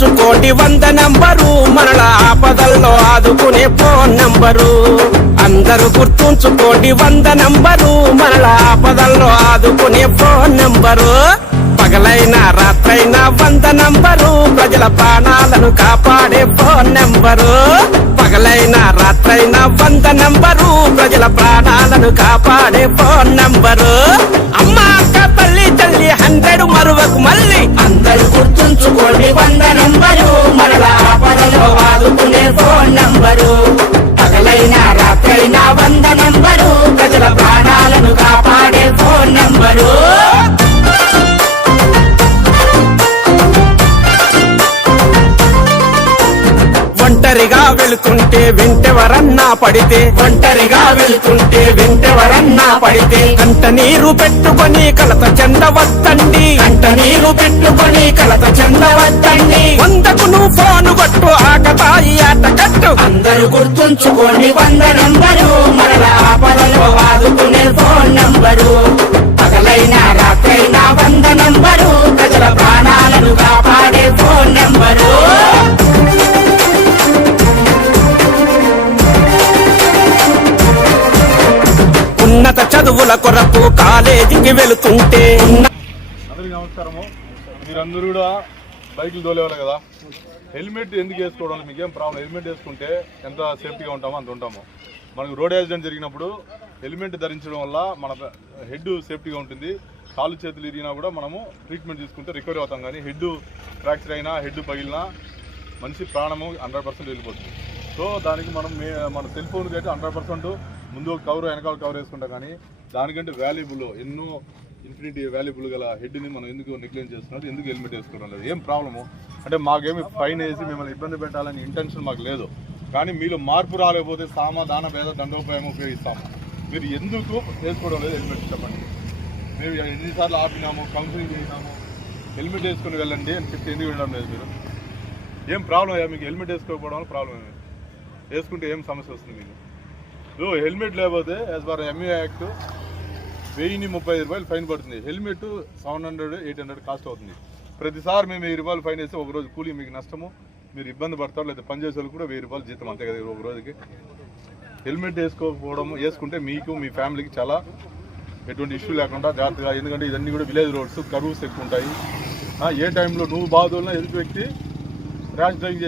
గుర్తుంచుకోండి 100 నంబరు మనల ఆపదల్లో ఆదుకునే ఫోన్ నంబరు. అందరూ గుర్తుంచుకోండి 100 నంబరు మనల ఆపదల్లో ఆదుకునే ఫోన్ నంబరు. పగలైనా రాత్రైనా 100 నంబరు ప్రజల ప్రాణాలను కాపాడే ఫోన్ నంబరు. పగలైనా రాత్రైనా 100 నంబరు ప్రజల ప్రాణాలను కాపాడే ఫోన్ నంబరు. అమ్మ అక్క తల్లి తల్లి 100 మరువకు మళ్ళీ. అందరూ గుర్తుంచుకోండి 100 నంబరు మనల ఆపదలో ఆదుకునే ఫోన్ నంబరు. పగలైనా రాత్రైనా 100 నంబరు ప్రజల ప్రాణాలను కాపాడే ఫోన్ నంబరు. ఒంటరిగా వెళుతుంటే వెంటెవరన్నా పడితే, ఒంటరిగా వెళుతుంటే వెంటెవరన్నా పడితే కంట నీరు పెట్టుకొని కలత చెందవద్దండి, కంట నీరు పెట్టుకొని కలత చెందవద్దండి. 100కు నువ్వు ఫోను కొట్టు ఆకతాయి ఆట కట్టు. అందరూ గుర్తుంచుకోండి 100 నంబరు మనల ఆపదలో ఆదుకునే ఫోన్ నంబరు. పగలైనా రాత్రైనా 100 నంబరు ప్రజల ప్రాణాలను కాపాడే ఫోన్ నంబరు. ఉన్నత చదువుల కొరకు కాలేజీకి వెళుతుంటే. అందరికీ నమస్కారము. మీరందరూ కూడా బైకులు తోలేవారు కదా, హెల్మెట్ ఎందుకు వేసుకోవడం మీకేం ప్రాబ్లం? హెల్మెట్ వేసుకుంటే ఎంత సేఫ్టీగా ఉంటామో అంత ఉంటాము. మనకు రోడ్ యాక్సిడెంట్ జరిగినప్పుడు హెల్మెట్ ధరించడం వల్ల మన హెడ్ సేఫ్టీగా ఉంటుంది. కాళ్ళు చేతులు ఇరిగినా కూడా మనము ట్రీట్మెంట్ తీసుకుంటే రికవరీ అవుతాం. కానీ హెడ్ ఫ్రాక్చర్ అయినా, హెడ్ పగిలినా మనిషి ప్రాణము 100% వెళ్ళిపోతుంది. సో దానికి మనం మన సెల్ ఫోన్కి అయితే 100% ముందు కవర్ వెనకాల కవర్ వేసుకుంటాం. కానీ దానికంటే వాల్యుబుల్ ఎన్నో ఇన్ఫినిటీ వాల్యుబుల్ గల హెడ్ని మనం ఎందుకు నెగ్లెక్ట్ చేస్తున్నారు? ఎందుకు హెల్మెట్ వేసుకోవడం లేదు? ఏం ప్రాబ్లము అంటే మాకేమి ఫైన్ వేసి మిమ్మల్ని ఇబ్బంది పెట్టాలని ఇంటెన్షన్ మాకు లేదు. కానీ మీలో మార్పు రాలేకపోతే దాన భేద దండోపాయం ఉపయోగిస్తాము. మీరు ఎందుకు వేసుకోవడం లేదు హెల్మెట్ చెప్పండి. మేము ఎన్నిసార్లు ఆపినాము, కౌన్సిలింగ్ చేసినాము, హెల్మెట్ వేసుకుని వెళ్ళండి అని చెప్తే ఎందుకు వెళ్ళడం లేదు? మీరు ఏం ప్రాబ్లం అయ్యా? మీకు హెల్మెట్ వేసుకోకపోవడం వల్ల ప్రాబ్లం ఏమి? వేసుకుంటే ఏం సమస్య వస్తుంది మీకు? హెల్మెట్ లేకపోతే యాజ్ పర్ ఎంఏ యాక్ట్ 1035 రూపాయలు ఫైన్ పడుతుంది. హెల్మెట్ 700-800 కాస్ట్ అవుతుంది. ప్రతిసారి మేము 1000 రూపాయలు ఫైన్ వేస్తే ఒకరోజు కూలీ మీకు నష్టము, మీరు ఇబ్బంది పడతారు. లేదా పనిచేసే వాళ్ళు కూడా 1000 రూపాయలు జీతం అంతే కదా ఒక రోజుకి. హెల్మెట్ వేసుకుంటే మీకు మీ ఫ్యామిలీకి చాలా ఎటువంటి ఇష్యూ లేకుండా జాగ్రత్తగా. ఎందుకంటే ఇవన్నీ కూడా విలేజ్ రోడ్స్, కర్వ్స్ ఎక్కువ ఉంటాయి. ఏ టైంలో నువ్వు బాధున్నా ఎదుటి వ్యక్తి ర్యాష్ డ్రైవింగ్